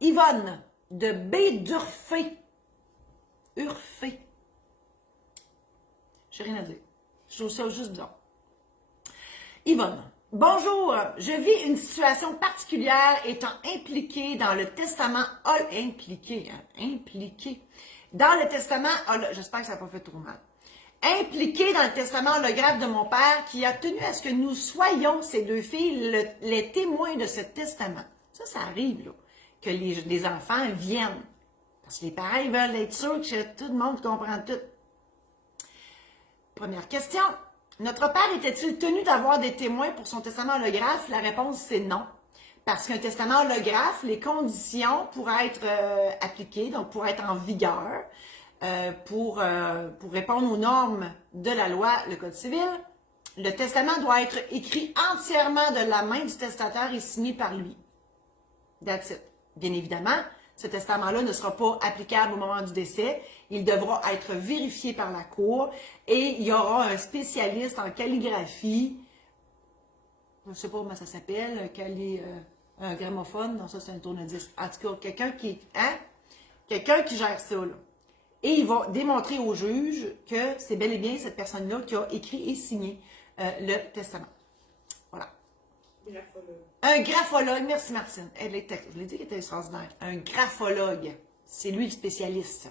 Yvonne de B d'Urfé. Urfé. J'ai rien à dire. Je trouve ça juste bizarre. Yvonne. Bonjour, je vis une situation particulière étant impliquée dans le testament impliqué dans le testament j'espère que ça n'a pas fait trop mal. Impliqué dans le testament holographe de mon père qui a tenu à ce que nous soyons, ces deux filles, les témoins de ce testament. Ça arrive, là, que les enfants viennent. Parce que les parents, ils veulent être sûrs que tout le monde comprend tout. Première question. Notre père était-il tenu d'avoir des témoins pour son testament holographe? La réponse, c'est non. Parce qu'un testament holographe, les conditions pour être appliquées, donc pour être en vigueur, pour répondre aux normes de la loi, le Code civil, le testament doit être écrit entièrement de la main du testateur et signé par lui. That's it. Bien évidemment, ce testament-là ne sera pas applicable au moment du décès. Il devra être vérifié par la Cour et il y aura un spécialiste en calligraphie, je ne sais pas comment ça s'appelle, un gramophone, non, ça c'est un tourne-disque. En tout cas, quelqu'un qui gère ça, là. Et il va démontrer au juge que c'est bel et bien cette personne-là qui a écrit et signé le testament. Voilà. Graphologue. Un graphologue, merci Martine. Je l'ai dit qu'elle était extraordinaire. Un graphologue, c'est lui le spécialiste.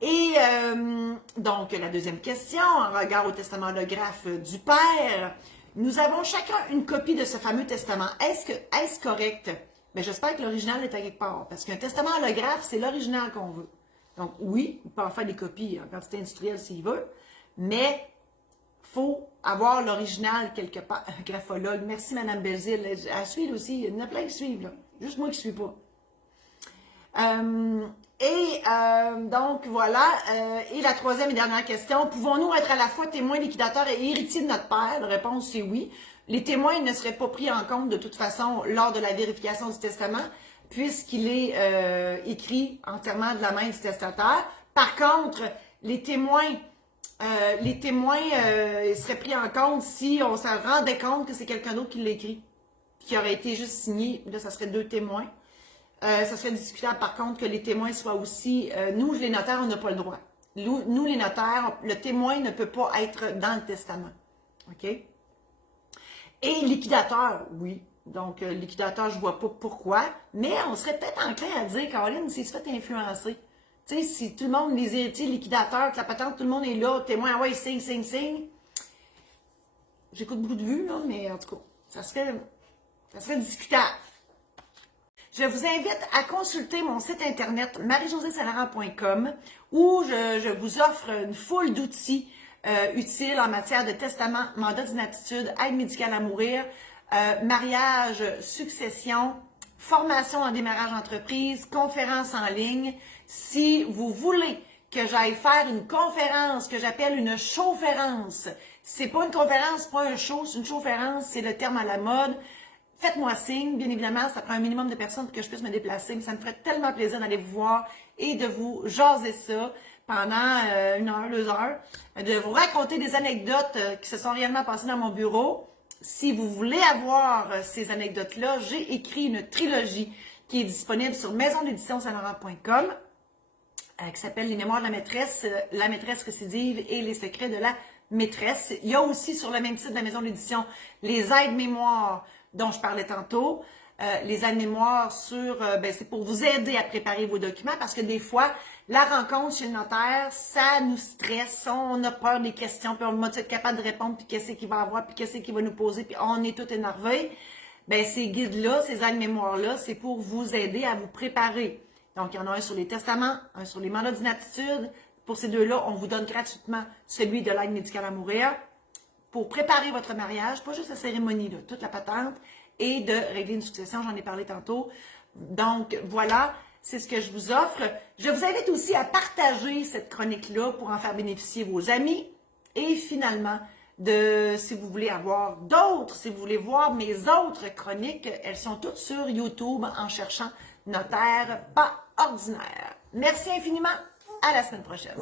Et donc, la deuxième question, en regard au testament holographe du père, nous avons chacun une copie de ce fameux testament. Est-ce correct? Mais j'espère que l'original est à quelque part, parce qu'un testament holographe, c'est l'original qu'on veut. Donc oui, il peut en faire des copies en quantité industrielle s'il veut, mais il faut avoir l'original quelque part. Un graphologue, merci Madame Belzile, elle suit aussi, il y en a plein qui suivent, là. Juste moi qui ne suis pas. Donc voilà, et la troisième et dernière question, pouvons-nous être à la fois témoins, liquidateurs et héritiers de notre père? La réponse c'est oui. Les témoins ne seraient pas pris en compte de toute façon lors de la vérification du testament, puisqu'il est écrit entièrement de la main du testataire. Par contre, les témoins seraient pris en compte si on se rendait compte que c'est quelqu'un d'autre qui l'a écrit, qui aurait été juste signé. Là, ça serait deux témoins. Ça serait discutable, par contre, que les témoins soient aussi... nous, les notaires, on n'a pas le droit. Nous, les notaires, le témoin ne peut pas être dans le testament. OK? Et liquidateur, oui. Donc, liquidateur, je ne vois pas pourquoi. Mais on serait peut-être enclin à dire, Caroline, s'il se fait influencer. Tu sais, si tout le monde, les héritiers, liquidateurs, que la patente, tout le monde est là, témoin, ah ouais, signe. J'écoute beaucoup de vues, là, mais en tout cas, ça serait discutable. Je vous invite à consulter mon site internet marie-josée-saint-laurent.com où je vous offre une foule d'outils utiles en matière de testament, mandat d'inaptitude, aide médicale à mourir, mariage, succession, formation en démarrage d'entreprise, conférences en ligne. Si vous voulez que j'aille faire une conférence que j'appelle une showférence, c'est pas une conférence, pas un show, c'est une showférence, c'est le terme à la mode. Faites-moi signe, bien évidemment, ça prend un minimum de personnes pour que je puisse me déplacer, mais ça me ferait tellement plaisir d'aller vous voir et de vous jaser ça pendant 1 heure, 2 heures, de vous raconter des anecdotes qui se sont réellement passées dans mon bureau. Si vous voulez avoir ces anecdotes-là, j'ai écrit une trilogie qui est disponible sur maisondédition-saint-laurent.com qui s'appelle Les mémoires de la maîtresse récidive et les secrets de la maîtresse. Il y a aussi sur le même site de la maison d'édition les aides-mémoires dont je parlais tantôt. Les aides-mémoires c'est pour vous aider à préparer vos documents parce que des fois, la rencontre chez le notaire, ça nous stresse, on a peur des questions, puis on va être capable de répondre, puis qu'est-ce qu'il va avoir, puis qu'est-ce qu'il va nous poser, puis on est tout énervé. Ben, ces guides-là, ces aides-mémoires-là, c'est pour vous aider à vous préparer. Donc, il y en a un sur les testaments, un sur les mandats d'inaptitude. Pour ces deux-là, on vous donne gratuitement celui de l'aide médicale à mourir pour préparer votre mariage, pas juste la cérémonie, là, toute la patente, et de régler une succession, j'en ai parlé tantôt. Donc, voilà, c'est ce que je vous offre. Je vous invite aussi à partager cette chronique-là pour en faire bénéficier vos amis. Et finalement, si vous voulez avoir d'autres, si vous voulez voir mes autres chroniques, elles sont toutes sur YouTube en cherchant Notaire pas ordinaire. Merci infiniment. À la semaine prochaine.